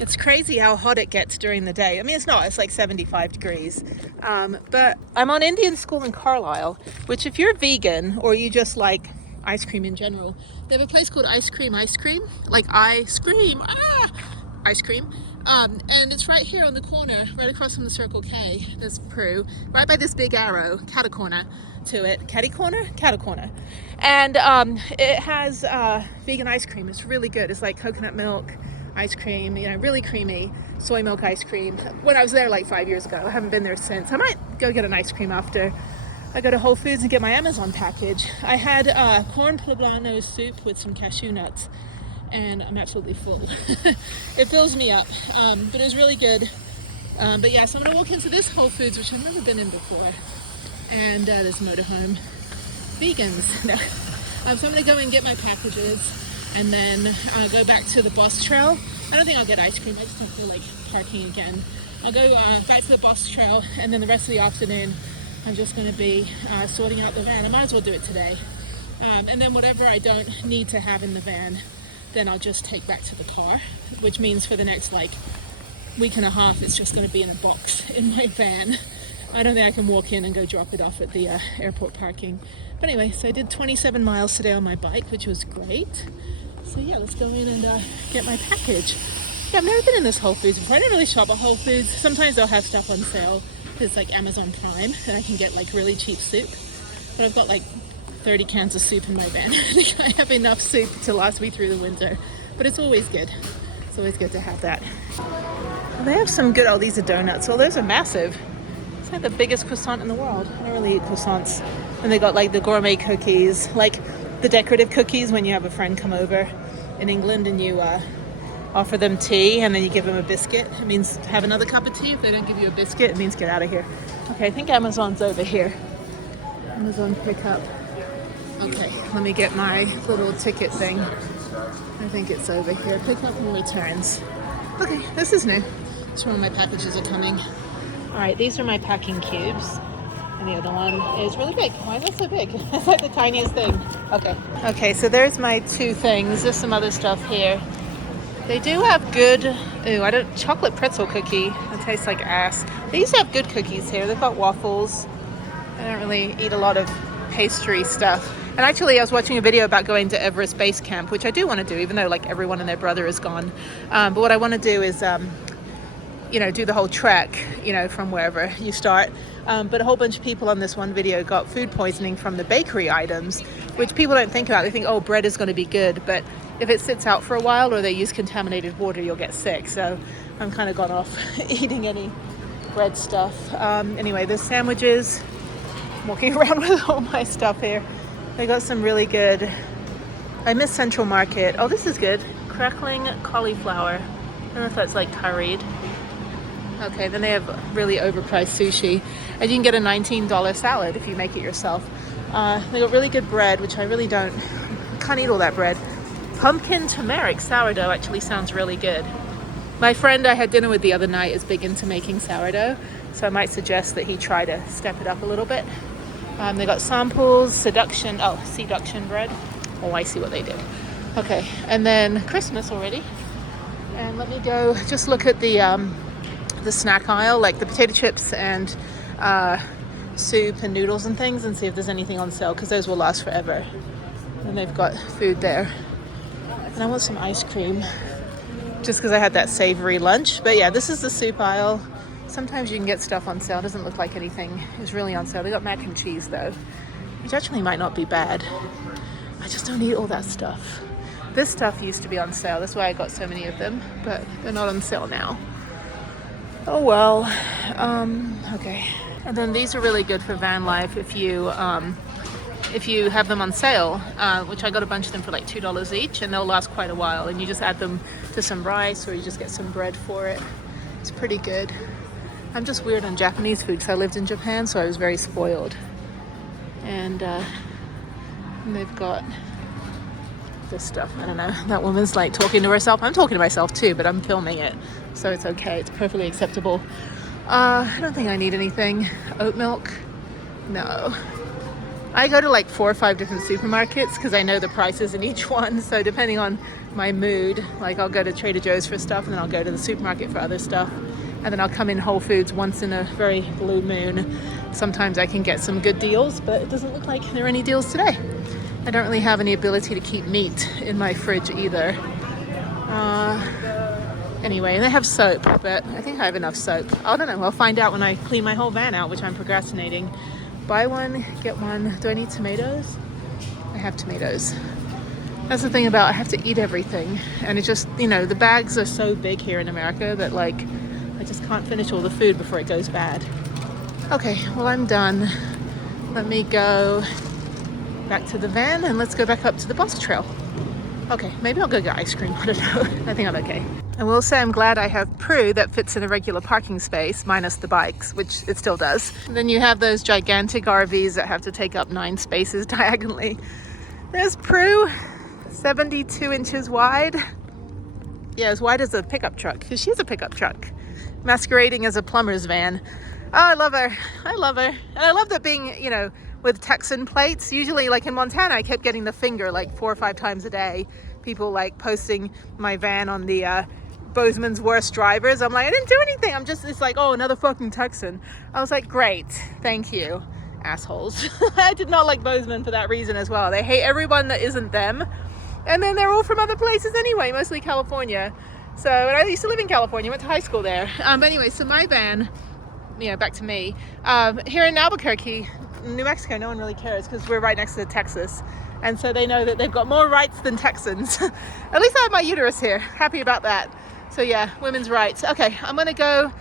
It's crazy how hot it gets during the day. I mean, it's not, it's like 75 degrees. But I'm on Indian School in Carlisle, which if you're vegan or you just like ice cream in general, they have a place called Ice Cream, like ice cream, ice cream. And it's right here on the corner, right across from the Circle K. There's Prue, right by this big arrow, catty corner to it. Catty corner? Catty corner. And it has vegan ice cream. It's really good. It's like coconut milk ice cream, you know, really creamy soy milk ice cream. When I was there like 5 years ago, I haven't been there since. I might go get an ice cream after I go to Whole Foods and get my Amazon package. I had corn poblano soup with some cashew nuts, and I'm absolutely full. It fills me up, but it was really good. But yeah, so I'm gonna walk into this Whole Foods, which I've never been in before, and there's motorhome vegans. No. So I'm gonna go and get my packages, and then go back to the bus trail. I don't think I'll get ice cream, I just don't feel like parking again. I'll go back to the bus trail, and then the rest of the afternoon I'm just going to be sorting out the van. I might as well do it today. And then whatever I don't need to have in the van, then I'll just take back to the car, which means for the next like week and a half it's just going to be in a box in my van. I don't think I can walk in and go drop it off at the airport parking. But anyway, so I did 27 miles today on my bike, which was great. So yeah, let's go in and get my package. Yeah, I've never been in this Whole Foods before. I don't really shop at Whole Foods. Sometimes they'll have stuff on sale. It's like Amazon Prime, and I can get like really cheap soup. But I've got like 30 cans of soup in my van. I think I have enough soup to last me through the winter. But it's always good. It's always good to have that. Well, they have some good, oh, these are donuts. Well, those are massive. It's like the biggest croissant in the world. I don't really eat croissants. And they got like the gourmet cookies, like the decorative cookies when you have a friend come over in England and you offer them tea and then you give them a biscuit. It means have another cup of tea. If they don't give you a biscuit, it means get out of here. Okay, I think Amazon's over here. Amazon pickup. Okay, let me get my little ticket thing. I think it's over here. Pickup and returns. Okay, this is new. This is where my packages are coming. All right, these are my packing cubes. And the other one is really big. Why is that so big? It's like the tiniest thing. Okay. Okay, so there's my two things. There's some other stuff here. They do have good, chocolate pretzel cookie. It tastes like ass. They used to have good cookies here. They've got waffles. I don't really eat a lot of pastry stuff. And actually, I was watching a video about going to Everest Base Camp, which I do want to do, even though like everyone and their brother is gone. But what I want to do is, do the whole trek, from wherever you start. But a whole bunch of people on this one video got food poisoning from the bakery items, which people don't think about. They think, oh, bread is going to be good. But if it sits out for a while or they use contaminated water, you'll get sick. So I'm kind of gone off eating any bread stuff. Anyway, there's sandwiches. I'm walking around with all my stuff here. They got some really good, I miss Central Market. Oh, this is good. Crackling cauliflower. I don't know if that's like curried. Okay, then they have really overpriced sushi. And you can get a $19 salad if you make it yourself. They got really good bread, which I really can't eat all that bread. Pumpkin turmeric sourdough actually sounds really good. My friend I had dinner with the other night is big into making sourdough, so I might suggest that he try to step it up a little bit. They got samples, seduction bread. Oh, I see what they did. Okay, and then Christmas already. And let me go just look at the snack aisle, like the potato chips and soup and noodles and things, and see if there's anything on sale, because those will last forever. And they've got food there. And I want some ice cream, just because I had that savory lunch. But yeah, this is the soup aisle. Sometimes you can get stuff on sale. It doesn't look like anything is really on sale. They got mac and cheese though, which actually might not be bad. I just don't eat all that stuff. This stuff used to be on sale. That's why I got so many of them, but they're not on sale now. Oh well. Okay. And then these are really good for van life if you have them on sale, which I got a bunch of them for like $2 each, and they'll last quite a while. And you just add them to some rice, or you just get some bread for it. It's pretty good. I'm just weird on Japanese food because I lived in Japan, so I was very spoiled. And they've got this stuff. I don't know. That woman's like talking to herself. I'm talking to myself too, but I'm filming it, so it's okay. It's perfectly acceptable. I don't think I need anything. Oat milk? No. I go to like 4 or 5 different supermarkets because I know the prices in each one. So depending on my mood, like I'll go to Trader Joe's for stuff, and then I'll go to the supermarket for other stuff. And then I'll come in Whole Foods once in a very blue moon. Sometimes I can get some good deals, but it doesn't look like there are any deals today. I don't really have any ability to keep meat in my fridge either. Anyway, and they have soap, but I think I have enough soap. I don't know, I'll find out when I clean my whole van out, which I'm procrastinating. Buy one, get one. Do I need tomatoes? I have tomatoes. That's the thing about, I have to eat everything. And it just, you know, the bags are so big here in America that like, I just can't finish all the food before it goes bad. Okay, well I'm done. Let me go back to the van and let's go back up to the bus trail. Okay, maybe I'll go get ice cream, I don't know. I think I'm okay. I will say I'm glad I have Prue that fits in a regular parking space, minus the bikes, which it still does. And then you have those gigantic RVs that have to take up 9 spaces diagonally. There's Prue, 72 inches wide. Yeah, as wide as a pickup truck, because she's a pickup truck, masquerading as a plumber's van. Oh, I love her. I love her. And I love that being, you know, with Texan plates. Usually, like in Montana, I kept getting the finger like 4 or 5 times a day. People like posting my van on the Bozeman's worst drivers. I'm like, I didn't do anything. I'm just, it's like, oh, another fucking Texan. I was like, great, thank you, assholes. I did not like Bozeman for that reason as well. They hate everyone that isn't them. And then they're all from other places anyway, mostly California. So, and I used to live in California, went to high school there. But anyway, so my van, you know, back to me, here in Albuquerque, New Mexico, no one really cares because we're right next to Texas. And so they know that they've got more rights than Texans. At least I have my uterus here. Happy about that. So yeah, women's rights. Okay, I'm gonna go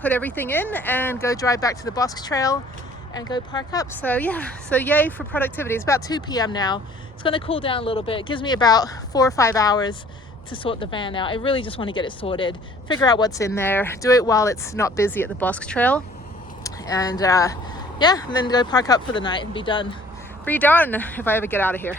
put everything in and go drive back to the Bosque Trail and go park up. So yeah, so yay for productivity. It's about 2 p.m. now. It's gonna cool down a little bit. It gives me about 4 or 5 hours to sort the van out. I really just want to get it sorted, figure out what's in there, do it while it's not busy at the Bosque Trail. And yeah, and then go park up for the night and be done. Be done if I ever get out of here.